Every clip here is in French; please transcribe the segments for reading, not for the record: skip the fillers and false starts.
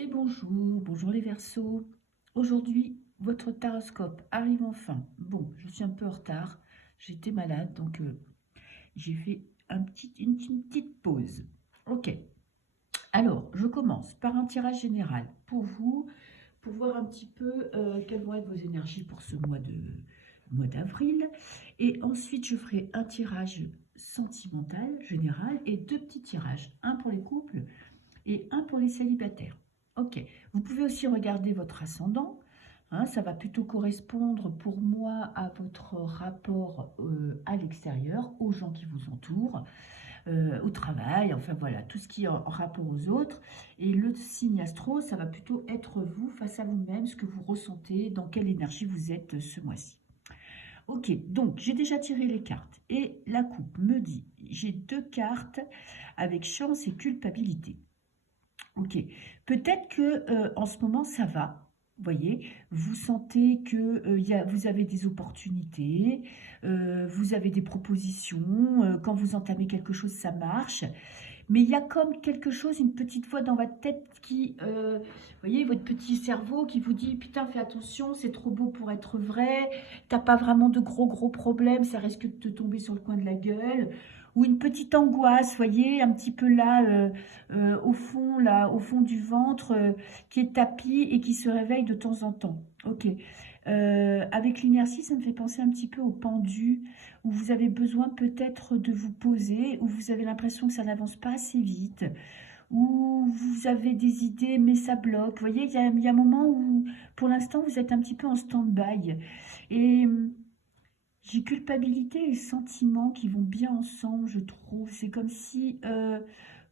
Et bonjour, bonjour les Verseaux. Aujourd'hui, votre taroscope arrive enfin. Bon, je suis un peu en retard. J'étais malade, donc j'ai fait une petite pause. Ok. Alors, je commence par un tirage général pour vous, pour voir un petit peu quelles vont être vos énergies pour ce mois d'avril. Et ensuite, je ferai un tirage sentimental général et deux petits tirages, un pour les couples et un pour les célibataires. Ok, vous pouvez aussi regarder votre ascendant. Hein, ça va plutôt correspondre pour moi à votre rapport à l'extérieur, aux gens qui vous entourent, au travail, enfin voilà, tout ce qui est en rapport aux autres. Et le signe astro, ça va plutôt être vous face à vous-même, ce que vous ressentez, dans quelle énergie vous êtes ce mois-ci. Ok, donc j'ai déjà tiré les cartes et la coupe me dit, j'ai deux cartes avec chance et culpabilité. Ok, peut-être que en ce moment ça va. Voyez, vous sentez que vous avez des opportunités, vous avez des propositions. Quand vous entamez quelque chose, ça marche. Mais il y a comme quelque chose, une petite voix dans votre tête qui, voyez, votre petit cerveau qui vous dit, putain, fais attention, c'est trop beau pour être vrai. T'as pas vraiment de gros problèmes, ça risque de te tomber sur le coin de la gueule. Ou une petite angoisse, voyez, un petit peu là, au fond du ventre, qui est tapis et qui se réveille de temps en temps. Ok. Avec l'inertie, ça me fait penser un petit peu au pendu, où vous avez besoin peut-être de vous poser, où vous avez l'impression que ça n'avance pas assez vite, où vous avez des idées mais ça bloque. Vous voyez, il y a un moment où pour l'instant vous êtes un petit peu en stand-by. Et j'ai culpabilité et sentiment qui vont bien ensemble, je trouve. C'est comme si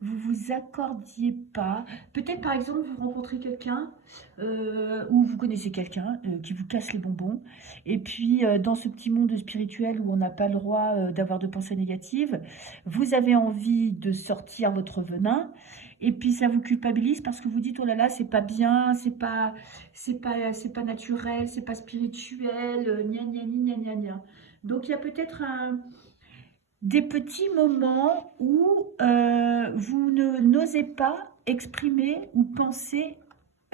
vous vous accordiez pas. Peut-être par exemple vous rencontrez quelqu'un ou vous connaissez quelqu'un qui vous casse les bonbons. Et puis dans ce petit monde spirituel où on n'a pas le droit d'avoir de pensées négatives, vous avez envie de sortir votre venin. Et puis ça vous culpabilise parce que vous dites oh là là, c'est pas bien, c'est pas naturel, c'est pas spirituel, gna gna gna gna gna gna. Donc il y a peut-être des petits moments où vous n'osez pas exprimer ou penser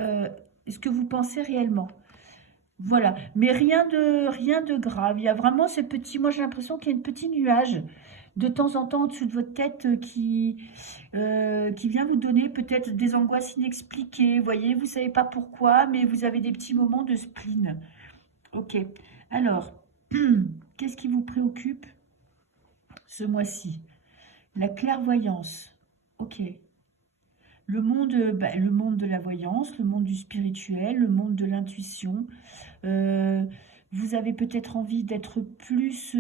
euh, ce que vous pensez réellement. Voilà, mais rien de grave. Il y a vraiment ce petit, moi j'ai l'impression qu'il y a un petit nuage de temps en temps au-dessus de votre tête qui vient vous donner peut-être des angoisses inexpliquées. Vous voyez, vous ne savez pas pourquoi, mais vous avez des petits moments de spleen. Ok, alors, qu'est-ce qui vous préoccupe ce mois-ci? La clairvoyance. Ok. Le monde de la voyance, le monde du spirituel, le monde de l'intuition. Euh, Vous avez peut-être envie d'être plus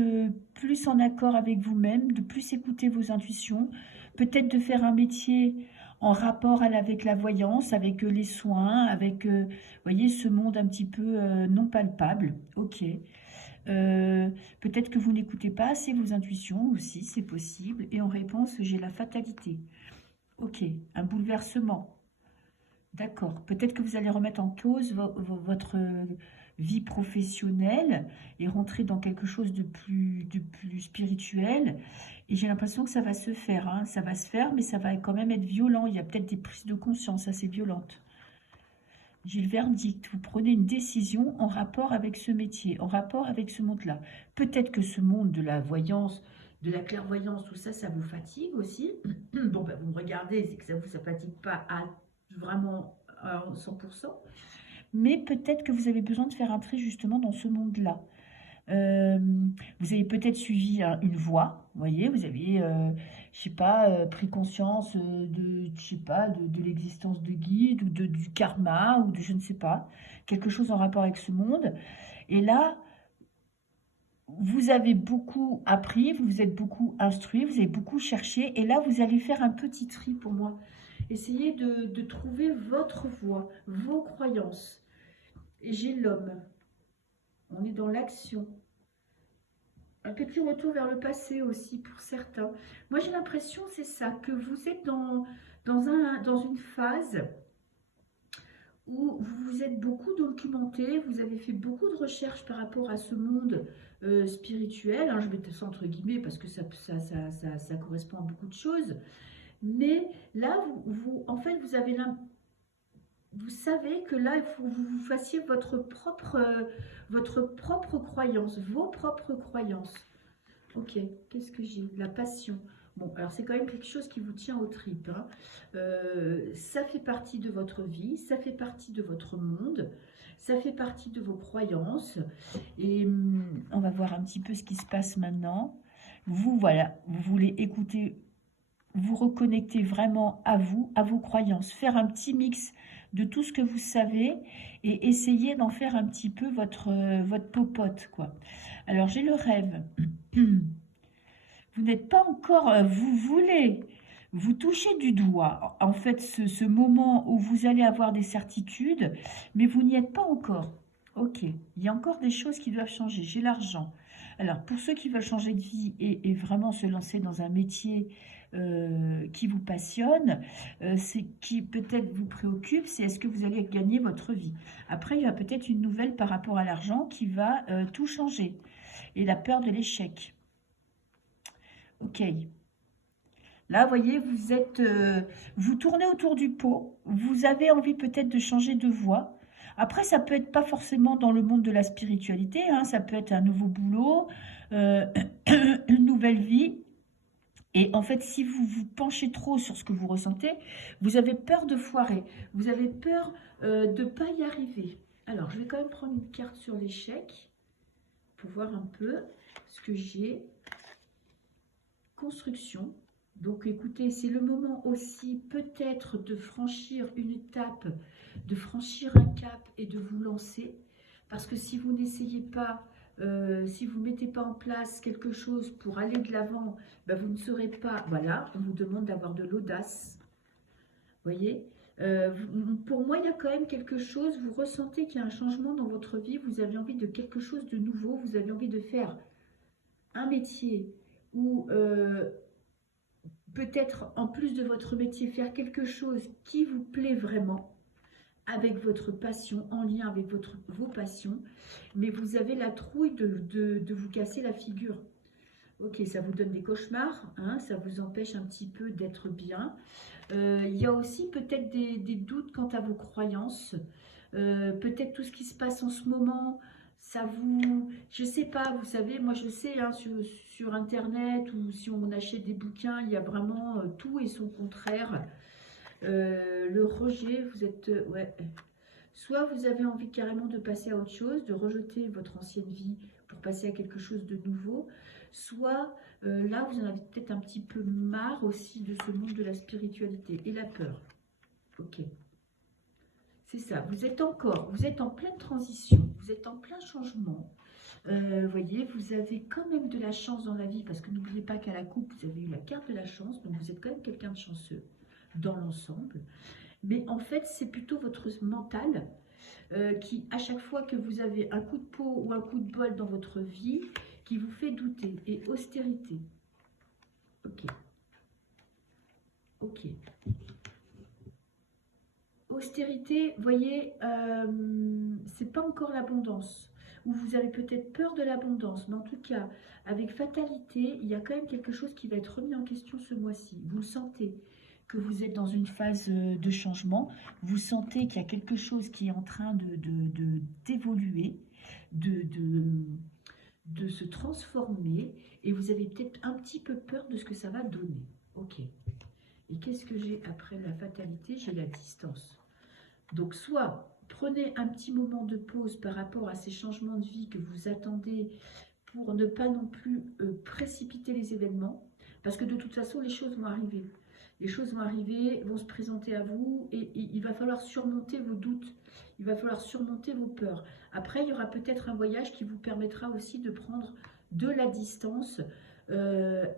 en accord avec vous-même, de plus écouter vos intuitions, peut-être de faire un métier en rapport avec la voyance, avec les soins, avec, voyez, ce monde un petit peu non palpable. Ok. Euh, Peut-être que vous n'écoutez pas assez vos intuitions aussi, c'est possible. Et en réponse, j'ai la fatalité. Ok, un bouleversement. D'accord. Peut-être que vous allez remettre en cause votre vie professionnelle et rentrer dans quelque chose de plus spirituel. Et j'ai l'impression que ça va se faire, hein. Ça va se faire, mais ça va quand même être violent. Il y a peut-être des prises de conscience assez violentes. J'ai le verdict. Vous prenez une décision en rapport avec ce métier, en rapport avec ce monde-là. Peut-être que ce monde de la voyance, de la clairvoyance, tout ça, ça vous fatigue aussi. Bon, ben, vous me regardez, c'est que ça ne vous ça fatigue pas vraiment à 100%. Mais peut-être que vous avez besoin de faire un tri justement dans ce monde-là. Euh, Vous avez peut-être suivi une voie, vous voyez, vous aviez, je sais pas, pris conscience je sais pas, de l'existence de guides ou du karma ou de je ne sais pas, quelque chose en rapport avec ce monde. Et là, vous avez beaucoup appris, vous vous êtes beaucoup instruit, vous avez beaucoup cherché, et là, vous allez faire un petit tri pour moi. Essayez de trouver votre voie, vos croyances. Et j'ai l'homme. On est dans l'action. Un petit retour vers le passé aussi pour certains. Moi, j'ai l'impression, c'est ça, que vous êtes dans une phase où vous vous êtes beaucoup documenté, vous avez fait beaucoup de recherches par rapport à ce monde spirituel. Hein, je mets ça entre guillemets parce que ça correspond à beaucoup de choses. Mais là, en fait, vous avez l'impression vous savez que là, il faut que vous fassiez votre propre croyance, vos propres croyances. Ok, qu'est-ce que j'ai? La passion. Bon, alors c'est quand même quelque chose qui vous tient aux tripes, hein. Ça fait partie de votre vie, ça fait partie de votre monde, ça fait partie de vos croyances. Et on va voir un petit peu ce qui se passe maintenant. Vous, voilà, vous voulez écouter, vous reconnecter vraiment à vous, à vos croyances, faire un petit mix de tout ce que vous savez et essayer d'en faire un petit peu votre popote, quoi. Alors, j'ai le rêve. Vous n'êtes pas encore, vous voulez vous toucher du doigt, en fait, ce moment où vous allez avoir des certitudes, mais vous n'y êtes pas encore. Ok, il y a encore des choses qui doivent changer. J'ai l'argent. Alors, pour ceux qui veulent changer de vie et vraiment se lancer dans un métier qui vous passionne, c'est qui peut-être vous préoccupe, c'est est-ce que vous allez gagner votre vie. Après, il y a peut-être une nouvelle par rapport à l'argent qui va tout changer. Et la peur de l'échec. Ok. Là, vous voyez, vous tournez autour du pot. Vous avez envie peut-être de changer de voie. Après, ça peut être pas forcément dans le monde de la spiritualité, hein, ça peut être un nouveau boulot, euh, une nouvelle vie. Et en fait, si vous vous penchez trop sur ce que vous ressentez, vous avez peur de foirer. Vous avez peur de ne pas y arriver. Alors, je vais quand même prendre une carte sur l'échec pour voir un peu ce que j'ai. Construction. Donc écoutez, c'est le moment aussi peut-être de franchir une étape, de franchir un cap et de vous lancer. Parce que si vous n'essayez pas, si vous ne mettez pas en place quelque chose pour aller de l'avant, ben vous ne serez pas, voilà, on vous demande d'avoir de l'audace. Vous voyez, pour moi, il y a quand même quelque chose, vous ressentez qu'il y a un changement dans votre vie, vous avez envie de quelque chose de nouveau, vous avez envie de faire un métier ou peut-être en plus de votre métier, faire quelque chose qui vous plaît vraiment, avec votre passion, en lien avec vos passions, mais vous avez la trouille de vous casser la figure. Ok, ça vous donne des cauchemars, hein, ça vous empêche un petit peu d'être bien. Il y a aussi peut-être des doutes quant à vos croyances, peut-être tout ce qui se passe en ce moment, ça vous... Je sais pas, vous savez, moi je sais, hein, sur Internet ou si on achète des bouquins, il y a vraiment tout et son contraire. Le rejet, vous êtes... ouais. Soit vous avez envie carrément de passer à autre chose, de rejeter votre ancienne vie pour passer à quelque chose de nouveau. Soit là, vous en avez peut-être un petit peu marre aussi de ce monde de la spiritualité et la peur. Ok. C'est ça, vous êtes en pleine transition, vous êtes en plein changement. Vous voyez, vous avez quand même de la chance dans la vie, parce que n'oubliez pas qu'à la coupe, vous avez eu la carte de la chance, donc vous êtes quand même quelqu'un de chanceux dans l'ensemble. Mais en fait, c'est plutôt votre mental qui, à chaque fois que vous avez un coup de peau ou un coup de bol dans votre vie, qui vous fait douter. Et austérité. Ok. Ok. Austérité, vous voyez, c'est pas encore l'abondance. Ou vous avez peut-être peur de l'abondance. Mais en tout cas, avec fatalité, il y a quand même quelque chose qui va être remis en question ce mois-ci. Vous le sentez que vous êtes dans une phase de changement. Vous sentez qu'il y a quelque chose qui est en train d'évoluer, de se transformer. Et vous avez peut-être un petit peu peur de ce que ça va donner. Ok. Et qu'est-ce que j'ai après la fatalité? J'ai la distance. Donc, soit prenez un petit moment de pause par rapport à ces changements de vie que vous attendez pour ne pas non plus précipiter les événements, parce que de toute façon, les choses vont arriver. Les choses vont arriver, vont se présenter à vous, et il va falloir surmonter vos doutes, il va falloir surmonter vos peurs. Après, il y aura peut-être un voyage qui vous permettra aussi de prendre de la distance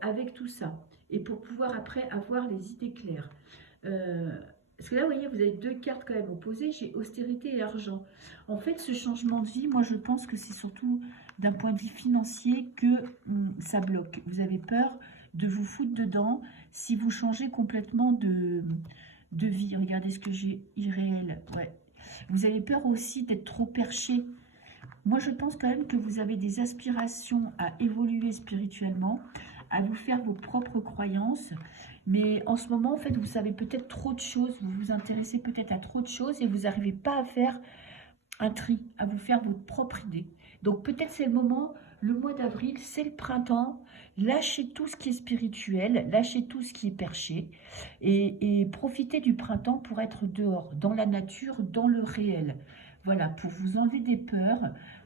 avec tout ça, et pour pouvoir après avoir les idées claires. Parce que là, vous voyez, vous avez deux cartes quand même opposées, j'ai austérité et argent. En fait, ce changement de vie, moi je pense que c'est surtout d'un point de vue financier que ça bloque. Vous avez peur de vous foutre dedans si vous changez complètement de vie. Regardez ce que j'ai, irréel. Ouais. Vous avez peur aussi d'être trop perché. Moi, je pense quand même que vous avez des aspirations à évoluer spirituellement, à vous faire vos propres croyances. Mais en ce moment, en fait, vous savez peut-être trop de choses, vous vous intéressez peut-être à trop de choses et vous n'arrivez pas à faire un tri, à vous faire votre propre idée. Donc peut-être c'est le moment, le mois d'avril, c'est le printemps, lâchez tout ce qui est spirituel, lâchez tout ce qui est perché et profitez du printemps pour être dehors, dans la nature, dans le réel. Voilà, pour vous enlever des peurs,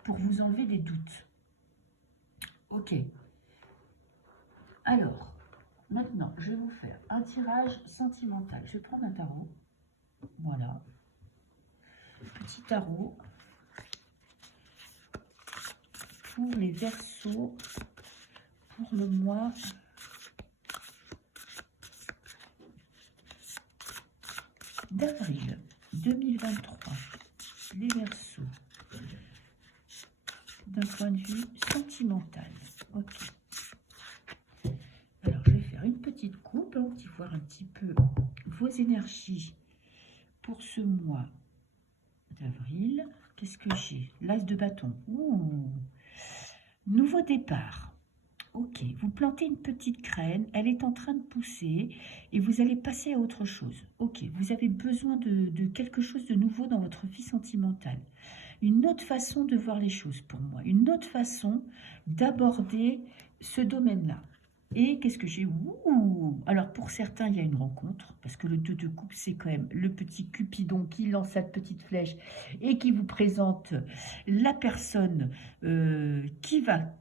pour vous enlever des doutes. Ok. Alors, maintenant, je vais vous faire un tirage sentimental. Je vais prendre un tarot. Voilà. Petit tarot. Pour les Verseaux, pour le mois d'avril 2023. Les Verseaux. D'un point de vue sentimental. Ok. Alors, je vais faire une petite coupe, hein, pour voir un petit peu vos énergies pour ce mois d'avril. Qu'est-ce que j'ai? L'as de bâton. Ouh. Nouveau départ. Ok, vous plantez une petite graine, elle est en train de pousser et vous allez passer à autre chose. Ok, vous avez besoin de quelque chose de nouveau dans votre vie sentimentale. Une autre façon de voir les choses pour moi, une autre façon d'aborder ce domaine-là. Et qu'est-ce que j'ai? Ouh. Alors pour certains, il y a une rencontre, parce que le 2 de coupe, c'est quand même le petit Cupidon qui lance sa petite flèche et qui vous présente la personne qui va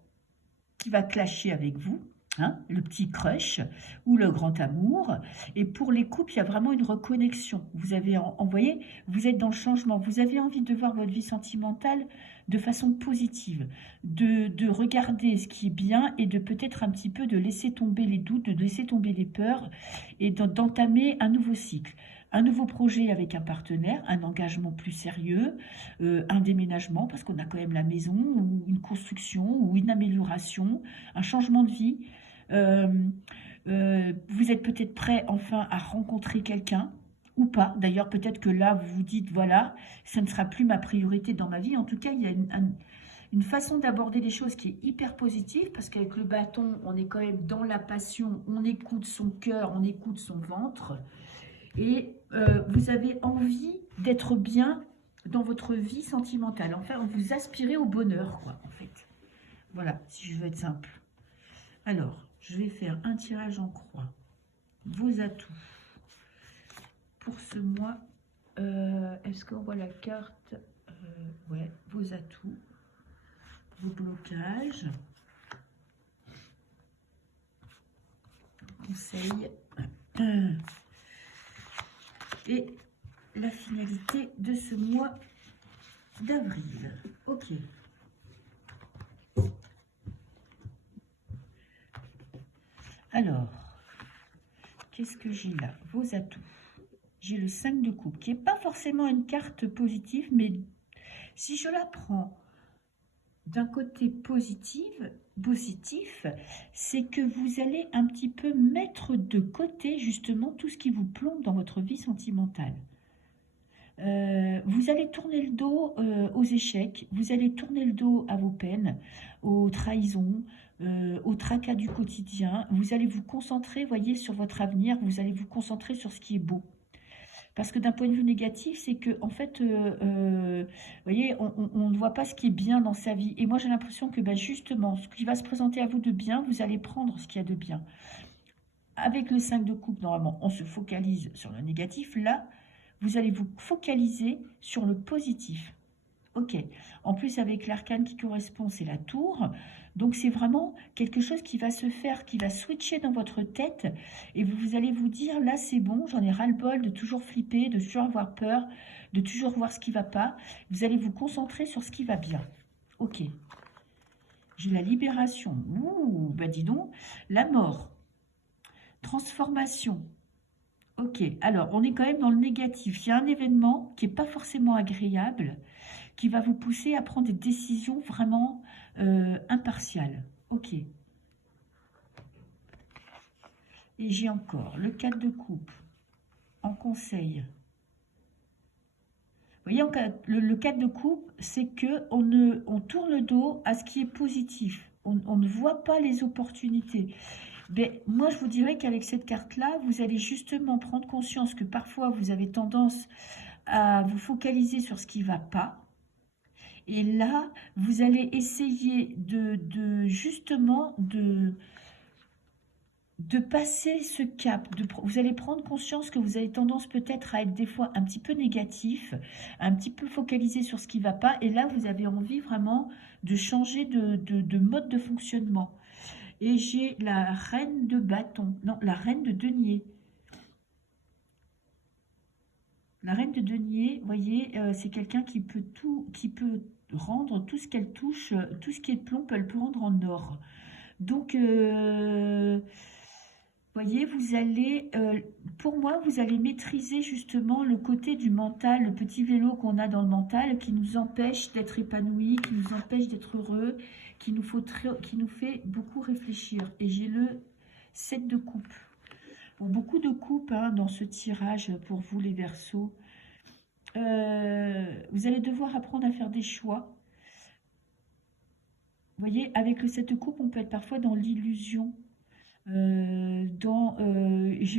clasher avec vous, hein, le petit crush ou le grand amour. Et pour les couples, il y a vraiment une reconnexion. Vous avez envoyé, vous êtes dans le changement. Vous avez envie de voir votre vie sentimentale de façon positive, de regarder ce qui est bien et de peut-être un petit peu de laisser tomber les doutes, de laisser tomber les peurs et d'entamer un nouveau cycle. Un nouveau projet avec un partenaire, un engagement plus sérieux, un déménagement, parce qu'on a quand même la maison, ou une construction, ou une amélioration, un changement de vie. Vous êtes peut-être prêt enfin à rencontrer quelqu'un, ou pas. D'ailleurs, peut-être que là, vous vous dites, voilà, ça ne sera plus ma priorité dans ma vie. En tout cas, il y a une façon d'aborder les choses qui est hyper positive, parce qu'avec le bâton, on est quand même dans la passion, on écoute son cœur, on écoute son ventre. Et vous avez envie d'être bien dans votre vie sentimentale. Enfin, vous aspirez au bonheur, quoi, en fait. Voilà, si je veux être simple. Alors, je vais faire un tirage en croix. Vos atouts pour ce mois. Est-ce qu'on voit la carte? Ouais, vos atouts, vos blocages, conseils. Et la finalité de ce mois d'avril. Ok. Alors, qu'est-ce que j'ai là? Vos atouts. J'ai le 5 de coupe, qui n'est pas forcément une carte positive, mais si je la prends d'un côté positif, c'est que vous allez un petit peu mettre de côté justement tout ce qui vous plombe dans votre vie sentimentale. Vous allez tourner le dos aux échecs, vous allez tourner le dos à vos peines, aux trahisons, aux tracas du quotidien. Vous allez vous concentrer, voyez, sur votre avenir, vous allez vous concentrer sur ce qui est beau. Parce que d'un point de vue négatif, c'est que en fait, vous voyez, on ne voit pas ce qui est bien dans sa vie. Et moi, j'ai l'impression que justement, ce qui va se présenter à vous de bien, vous allez prendre ce qu'il y a de bien. Avec le 5 de coupe, normalement, on se focalise sur le négatif. Là, vous allez vous focaliser sur le positif. Ok. En plus, avec l'arcane qui correspond, c'est la tour. Donc, c'est vraiment quelque chose qui va se faire, qui va switcher dans votre tête. Et vous allez vous dire, là, c'est bon, j'en ai ras-le-bol de toujours flipper, de toujours avoir peur, de toujours voir ce qui ne va pas. Vous allez vous concentrer sur ce qui va bien. Ok. J'ai la libération. Ouh, bah dis donc. La mort. Transformation. Ok. Alors, on est quand même dans le négatif. Il y a un événement qui n'est pas forcément agréable, qui va vous pousser à prendre des décisions vraiment impartiales. Ok. Et j'ai encore le 4 de coupe en conseil. Vous voyez, le 4 de coupe, c'est qu'on tourne le dos à ce qui est positif. On ne voit pas les opportunités. Mais moi, je vous dirais qu'avec cette carte-là, vous allez justement prendre conscience que parfois, vous avez tendance à vous focaliser sur ce qui ne va pas. Et là, vous allez essayer justement de passer ce cap. Vous allez prendre conscience que vous avez tendance peut-être à être des fois un petit peu négatif, un petit peu focalisé sur ce qui ne va pas. Et là, vous avez envie vraiment de changer de mode de fonctionnement. Et j'ai la reine de bâton, non, la reine de denier. La reine de denier, vous voyez, c'est quelqu'un qui peut rendre tout ce qu'elle touche, tout ce qui est de plomb, peut le rendre en or. Donc, voyez, vous allez, pour moi, vous allez maîtriser justement le côté du mental, le petit vélo qu'on a dans le mental qui nous empêche d'être épanoui, qui nous empêche d'être heureux, qui nous fait beaucoup réfléchir. Et j'ai le 7 de coupe. Bon, beaucoup de coupes hein, dans ce tirage pour vous les Verseaux. Vous allez devoir apprendre à faire des choix. Vous voyez, avec le 7 de coupe, on peut être parfois dans l'illusion. J'ai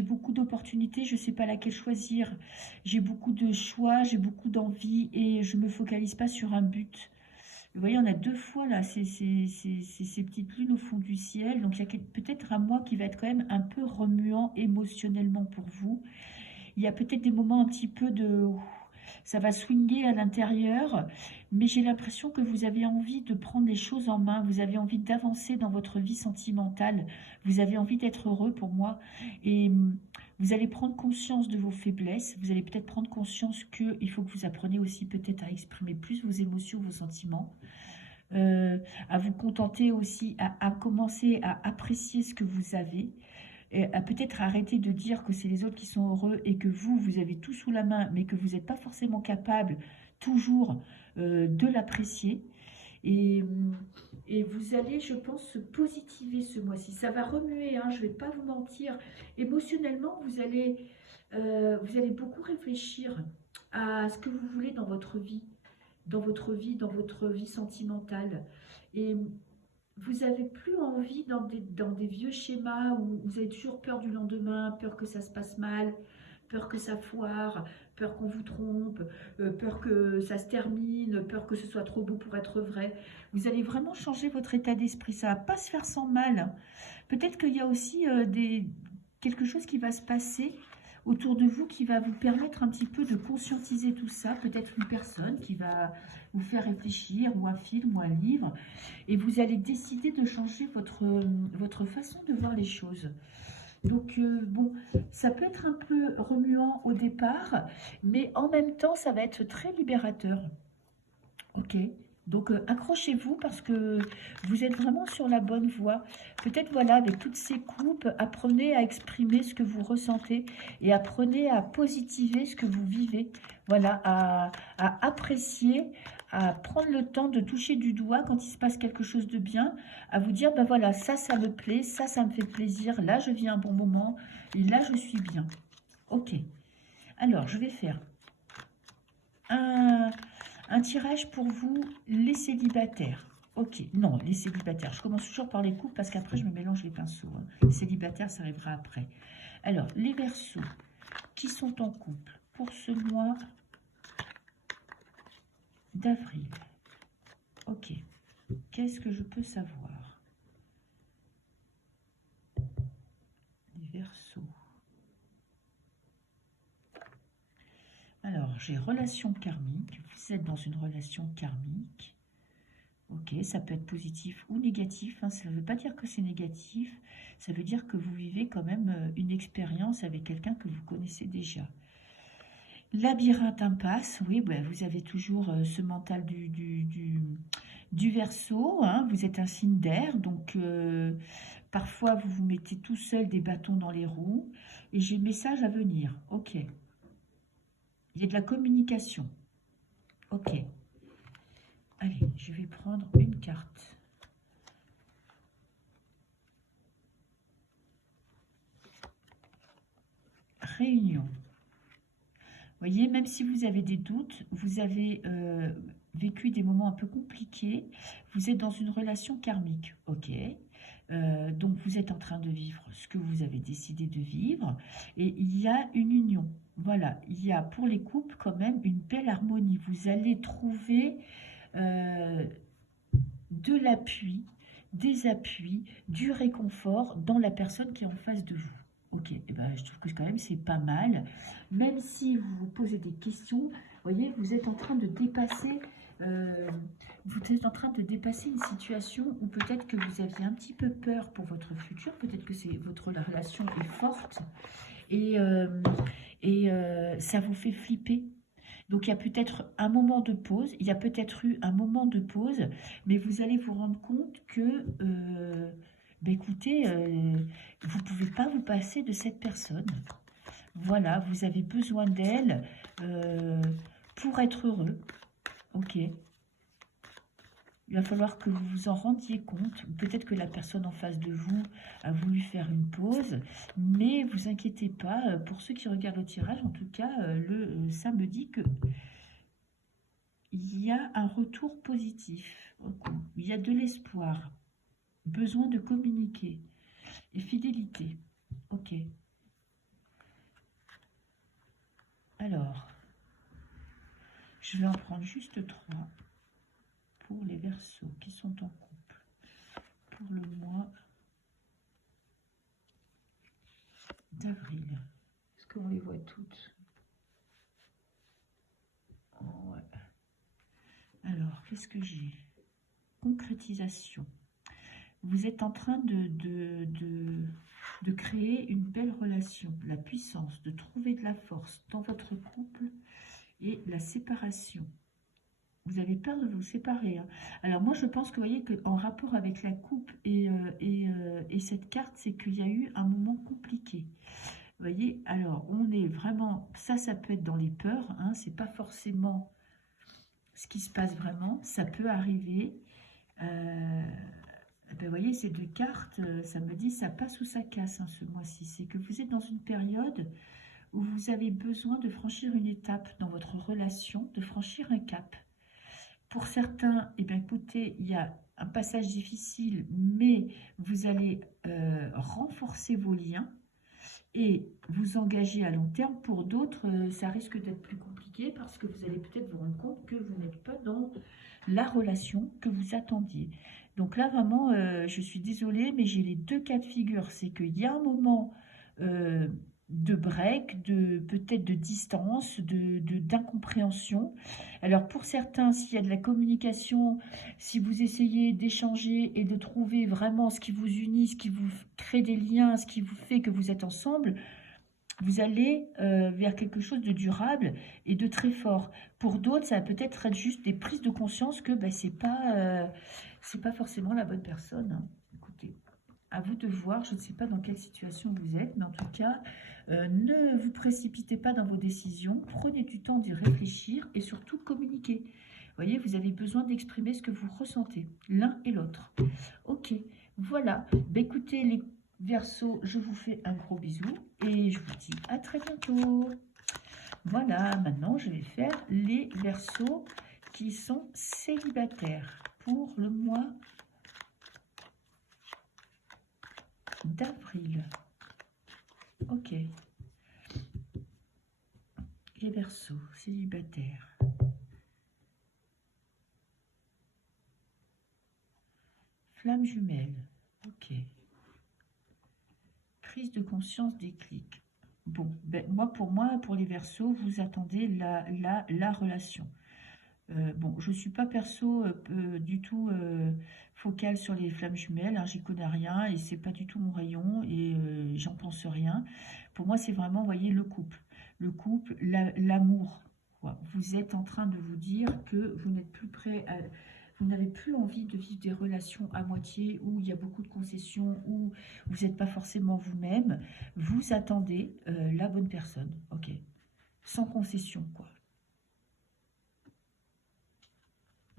beaucoup d'opportunités, je ne sais pas laquelle choisir. J'ai beaucoup de choix, j'ai beaucoup d'envie et je ne me focalise pas sur un but. Vous voyez, on a deux fois là ces petites lunes au fond du ciel. Donc, il y a peut-être un mois qui va être quand même un peu remuant émotionnellement pour vous. Il y a peut-être des moments un petit peu de... Ça va swinguer à l'intérieur, mais j'ai l'impression que vous avez envie de prendre les choses en main, vous avez envie d'avancer dans votre vie sentimentale, vous avez envie d'être heureux pour moi, et vous allez prendre conscience de vos faiblesses, vous allez peut-être prendre conscience qu'il faut que vous appreniez aussi peut-être à exprimer plus vos émotions, vos sentiments, à vous contenter aussi, à commencer à apprécier ce que vous avez, à peut-être arrêter de dire que c'est les autres qui sont heureux et que vous avez tout sous la main, mais que vous n'êtes pas forcément capable toujours de l'apprécier. Et vous allez, je pense, se positiver ce mois-ci. Ça va remuer, hein, je ne vais pas vous mentir. Émotionnellement, vous allez beaucoup réfléchir à ce que vous voulez dans votre vie, dans votre vie sentimentale. Et vous n'avez plus envie dans des vieux schémas où vous avez toujours peur du lendemain, peur que ça se passe mal, peur que ça foire, peur qu'on vous trompe, peur que ça se termine, peur que ce soit trop beau pour être vrai. Vous allez vraiment changer votre état d'esprit, ça ne va pas se faire sans mal. Peut-être qu'il y a aussi quelque chose qui va se passer autour de vous qui va vous permettre un petit peu de conscientiser tout ça, peut-être une personne qui va vous faire réfléchir, ou un film, ou un livre, et vous allez décider de changer votre façon de voir les choses. Donc, bon, ça peut être un peu remuant au départ, mais en même temps, ça va être très libérateur. Ok, donc accrochez-vous parce que vous êtes vraiment sur la bonne voie. Peut-être, voilà, avec toutes ces coupes, apprenez à exprimer ce que vous ressentez et apprenez à positiver ce que vous vivez. Voilà, à apprécier, à prendre le temps de toucher du doigt quand il se passe quelque chose de bien, à vous dire, ben voilà, ça me plaît, ça me fait plaisir, là je vis un bon moment et là je suis bien. Ok, alors je vais faire un tirage pour vous, les célibataires. Ok, non, les célibataires. Je commence toujours par les couples parce qu'après, je me mélange les pinceaux. Hein. Les célibataires, ça arrivera après. Alors, les Verseaux qui sont en couple pour ce mois d'avril. Ok, qu'est-ce que je peux savoir? Les Verseaux. Alors, j'ai relation karmique. Vous êtes dans une relation karmique. Ok, ça peut être positif ou négatif. Hein, ça ne veut pas dire que c'est négatif. Ça veut dire que vous vivez quand même une expérience avec quelqu'un que vous connaissez déjà. Labyrinthe impasse. Oui, ben, vous avez toujours ce mental du Verseau. Hein, vous êtes un signe d'air. Donc, parfois, vous vous mettez tout seul des bâtons dans les roues. Et j'ai message à venir. Ok. Il y a de la communication. Ok. Allez, je vais prendre une carte. Réunion. Vous voyez, même si vous avez des doutes, vous avez vécu des moments un peu compliqués, vous êtes dans une relation karmique. Ok. Donc, vous êtes en train de vivre ce que vous avez décidé de vivre. Et il y a une union. Voilà, il y a pour les couples quand même une belle harmonie. Vous allez trouver de l'appui, des appuis, du réconfort dans la personne qui est en face de vous. Ok, eh ben, je trouve que quand même c'est pas mal. Même si vous vous posez des questions, vous voyez, vous êtes en train de dépasser, une situation où peut-être que vous aviez un petit peu peur pour votre futur, peut-être que votre relation est forte et ça vous fait flipper. Donc il y a peut-être un moment de pause, il y a peut-être eu un moment de pause, mais vous allez vous rendre compte que, écoutez, vous ne pouvez pas vous passer de cette personne. Voilà, vous avez besoin d'elle pour être heureux. Ok. Il va falloir que vous vous en rendiez compte. Peut-être que la personne en face de vous a voulu faire une pause, mais vous inquiétez pas. Pour ceux qui regardent le tirage, en tout cas, ça me dit que il y a un retour positif. Il y a de l'espoir. Besoin de communiquer. Et fidélité. Ok. Alors, je vais en prendre juste 3 pour les Verseaux qui sont en couple. Pour le mois d'avril. Est-ce qu'on les voit toutes? Oh, ouais. Alors, qu'est-ce que j'ai? Concrétisation. Vous êtes en train de créer une belle relation, la puissance, de trouver de la force dans votre couple et la séparation. Vous avez peur de vous séparer. Hein. Alors moi, je pense que vous voyez qu'en rapport avec la coupe et cette carte, c'est qu'il y a eu un moment compliqué. Vous voyez, alors on est vraiment, ça peut être dans les peurs, hein, c'est pas forcément ce qui se passe vraiment, ça peut arriver. Vous voyez, ces 2 cartes, ça me dit ça passe ou ça casse hein, ce mois-ci. C'est que vous êtes dans une période où vous avez besoin de franchir une étape dans votre relation, de franchir un cap. Pour certains, eh bien, écoutez, il y a un passage difficile, mais vous allez renforcer vos liens et vous engager à long terme. Pour d'autres, ça risque d'être plus compliqué parce que vous allez peut-être vous rendre compte que vous n'êtes pas dans la relation que vous attendiez. Donc là, vraiment, je suis désolée, mais j'ai les 2 cas de figure. C'est qu'il y a un moment de break, peut-être de distance, d'incompréhension. Alors pour certains, s'il y a de la communication, si vous essayez d'échanger et de trouver vraiment ce qui vous unit, ce qui vous crée des liens, ce qui vous fait que vous êtes ensemble, vous allez vers quelque chose de durable et de très fort. Pour d'autres, ça va peut-être être juste des prises de conscience que c'est pas forcément la bonne personne. Hein. Écoutez, à vous de voir. Je ne sais pas dans quelle situation vous êtes, mais en tout cas, ne vous précipitez pas dans vos décisions. Prenez du temps d'y réfléchir et surtout communiquer. Vous voyez, vous avez besoin d'exprimer ce que vous ressentez, l'un et l'autre. Ok, voilà. Écoutez, les Verseaux, je vous fais un gros bisou et je vous dis à très bientôt. Voilà, maintenant je vais faire les Verseaux qui sont célibataires pour le mois d'avril. Ok. Les Verseaux célibataires. Flamme jumelle. Ok. Prise de conscience, déclic. Bon, pour les Verseaux, vous attendez la relation. Bon, je ne suis pas perso du tout focale sur les flammes jumelles, hein, j'y connais rien et c'est pas du tout mon rayon et j'en pense rien. Pour moi, c'est vraiment, vous voyez, le couple, l'amour. Vous êtes en train de vous dire que vous n'êtes plus prêt à... Vous n'avez plus envie de vivre des relations à moitié où il y a beaucoup de concessions, où vous n'êtes pas forcément vous-même. Vous attendez la bonne personne, ok. Sans concession, quoi.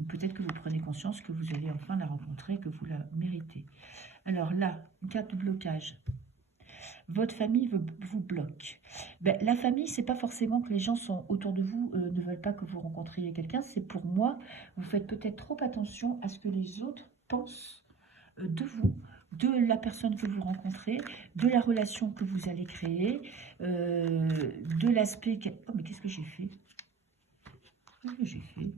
Peut-être que vous prenez conscience que vous allez enfin la rencontrer, que vous la méritez. Alors là, une carte de blocage. Votre famille vous bloque. La famille, c'est pas forcément que les gens sont autour de vous ne veulent pas que vous rencontriez quelqu'un. C'est pour moi, vous faites peut-être trop attention à ce que les autres pensent de vous de la personne que vous rencontrez, de la relation que vous allez créer, de l'aspect... Oh, mais qu'est-ce que j'ai fait? Qu'est-ce que j'ai fait?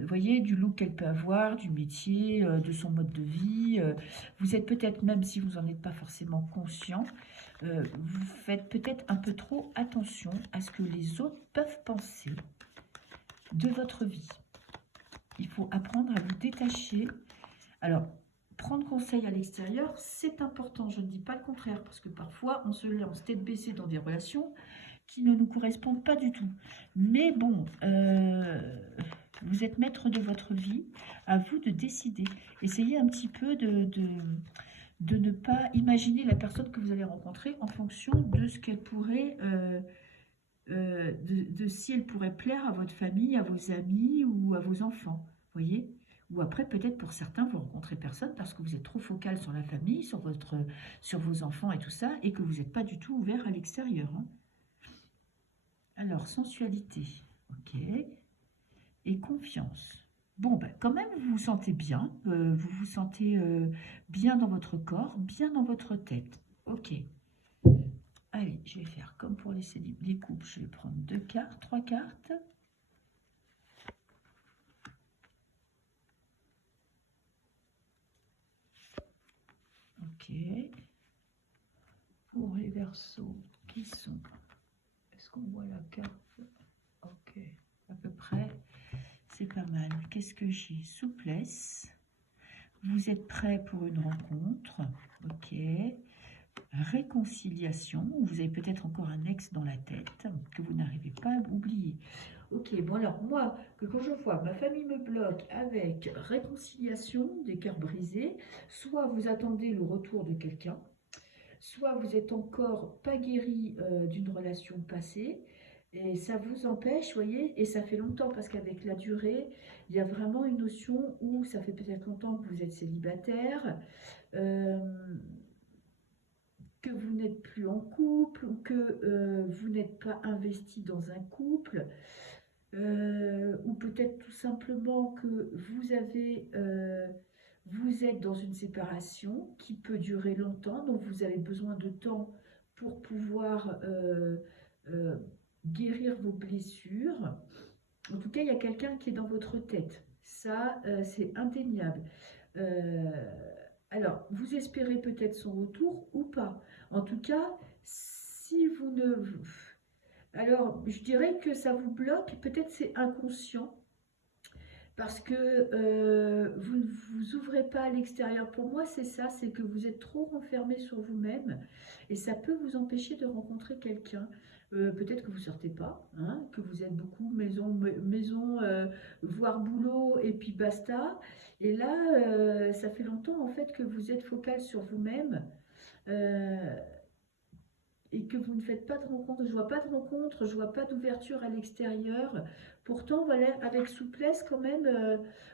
Vous voyez, du look qu'elle peut avoir, du métier, de son mode de vie. Vous êtes peut-être, même si vous n'en êtes pas forcément conscient, vous faites peut-être un peu trop attention à ce que les autres peuvent penser de votre vie. Il faut apprendre à vous détacher. Alors, prendre conseil à l'extérieur, c'est important. Je ne dis pas le contraire, parce que parfois, on se lance tête baissée dans des relations qui ne nous correspondent pas du tout. Mais bon, vous êtes maître de votre vie, à vous de décider. Essayez un petit peu de ne pas imaginer la personne que vous allez rencontrer en fonction de ce qu'elle pourrait, de si elle pourrait plaire à votre famille, à vos amis ou à vos enfants. Voyez? Ou après, peut-être pour certains, vous rencontrez personne parce que vous êtes trop focal sur la famille, sur vos enfants et tout ça, et que vous n'êtes pas du tout ouvert à l'extérieur. Hein. Alors, sensualité, ok, et confiance. Bon, ben, quand même, vous vous sentez bien, vous vous sentez bien dans votre corps, bien dans votre tête. Ok. Allez, je vais faire comme pour les couples, je vais prendre 2 cartes, 3 cartes. Ok. Pour les Verseaux qui sont... Est-ce qu'on voit la carte? Ok, à peu près, c'est pas mal. Qu'est-ce que j'ai? Souplesse. Vous êtes prêt pour une rencontre. Ok. Réconciliation. Vous avez peut-être encore un ex dans la tête que vous n'arrivez pas à oublier. Ok, bon alors moi, que quand je vois ma famille me bloque avec réconciliation, des cœurs brisés, soit vous attendez le retour de quelqu'un, soit vous êtes encore pas guéri d'une relation passée, et ça vous empêche, voyez, et ça fait longtemps, parce qu'avec la durée, il y a vraiment une notion où ça fait peut-être longtemps que vous êtes célibataire, que vous n'êtes plus en couple, ou que vous n'êtes pas investi dans un couple, ou peut-être tout simplement que vous êtes dans une séparation qui peut durer longtemps, donc vous avez besoin de temps pour pouvoir euh, guérir vos blessures. En tout cas, il y a quelqu'un qui est dans votre tête. Ça, c'est indéniable. Alors, vous espérez peut-être son retour ou pas. En tout cas, si vous ne... Alors, je dirais que ça vous bloque, peut-être c'est inconscient, parce que vous ne vous ouvrez pas à l'extérieur. Pour moi, c'est ça, c'est que vous êtes trop renfermé sur vous-même, et ça peut vous empêcher de rencontrer quelqu'un. Peut-être que vous ne sortez pas, hein, que vous êtes beaucoup maison voire boulot, et puis basta. Et là, ça fait longtemps en fait que vous êtes focal sur vous-même. Et que vous ne faites pas de rencontre, je vois pas de rencontre, je vois pas d'ouverture à l'extérieur. Pourtant, voilà, avec souplesse quand même,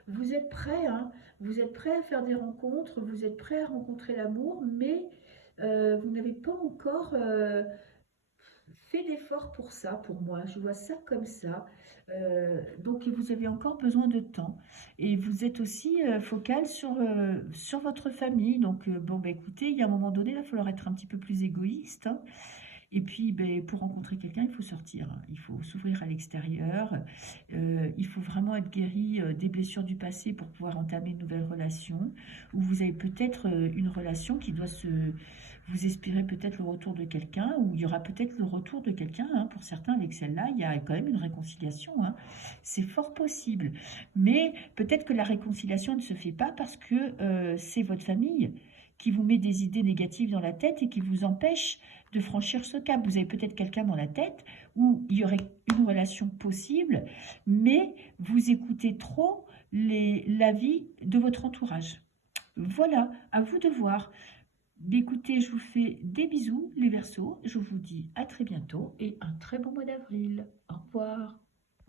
vous êtes prêt, hein, vous êtes prêt à faire des rencontres, vous êtes prêt à rencontrer l'amour, mais vous n'avez pas encore fait d'efforts pour ça, pour moi. Je vois ça comme ça. Donc, vous avez encore besoin de temps. Et vous êtes aussi focal sur votre famille. Donc, bon, bah, écoutez, il y a un moment donné, il va falloir être un petit peu plus égoïste. Hein. Et puis, ben, pour rencontrer quelqu'un, il faut sortir. Hein. Il faut s'ouvrir à l'extérieur. Il faut vraiment être guéri des blessures du passé pour pouvoir entamer une nouvelle relation. Ou vous avez peut-être une relation qui doit se... Vous espérez peut-être le retour de quelqu'un, ou il y aura peut-être le retour de quelqu'un. Hein. Pour certains, avec celle-là, il y a quand même une réconciliation. Hein. C'est fort possible. Mais peut-être que la réconciliation ne se fait pas parce que c'est votre famille qui vous met des idées négatives dans la tête et qui vous empêche de franchir ce cap. Vous avez peut-être quelqu'un dans la tête où il y aurait une relation possible, mais vous écoutez trop l'avis de votre entourage. Voilà, à vous de voir. Écoutez, je vous fais des bisous, les Verseaux. Je vous dis à très bientôt et un très bon mois d'avril. Au revoir.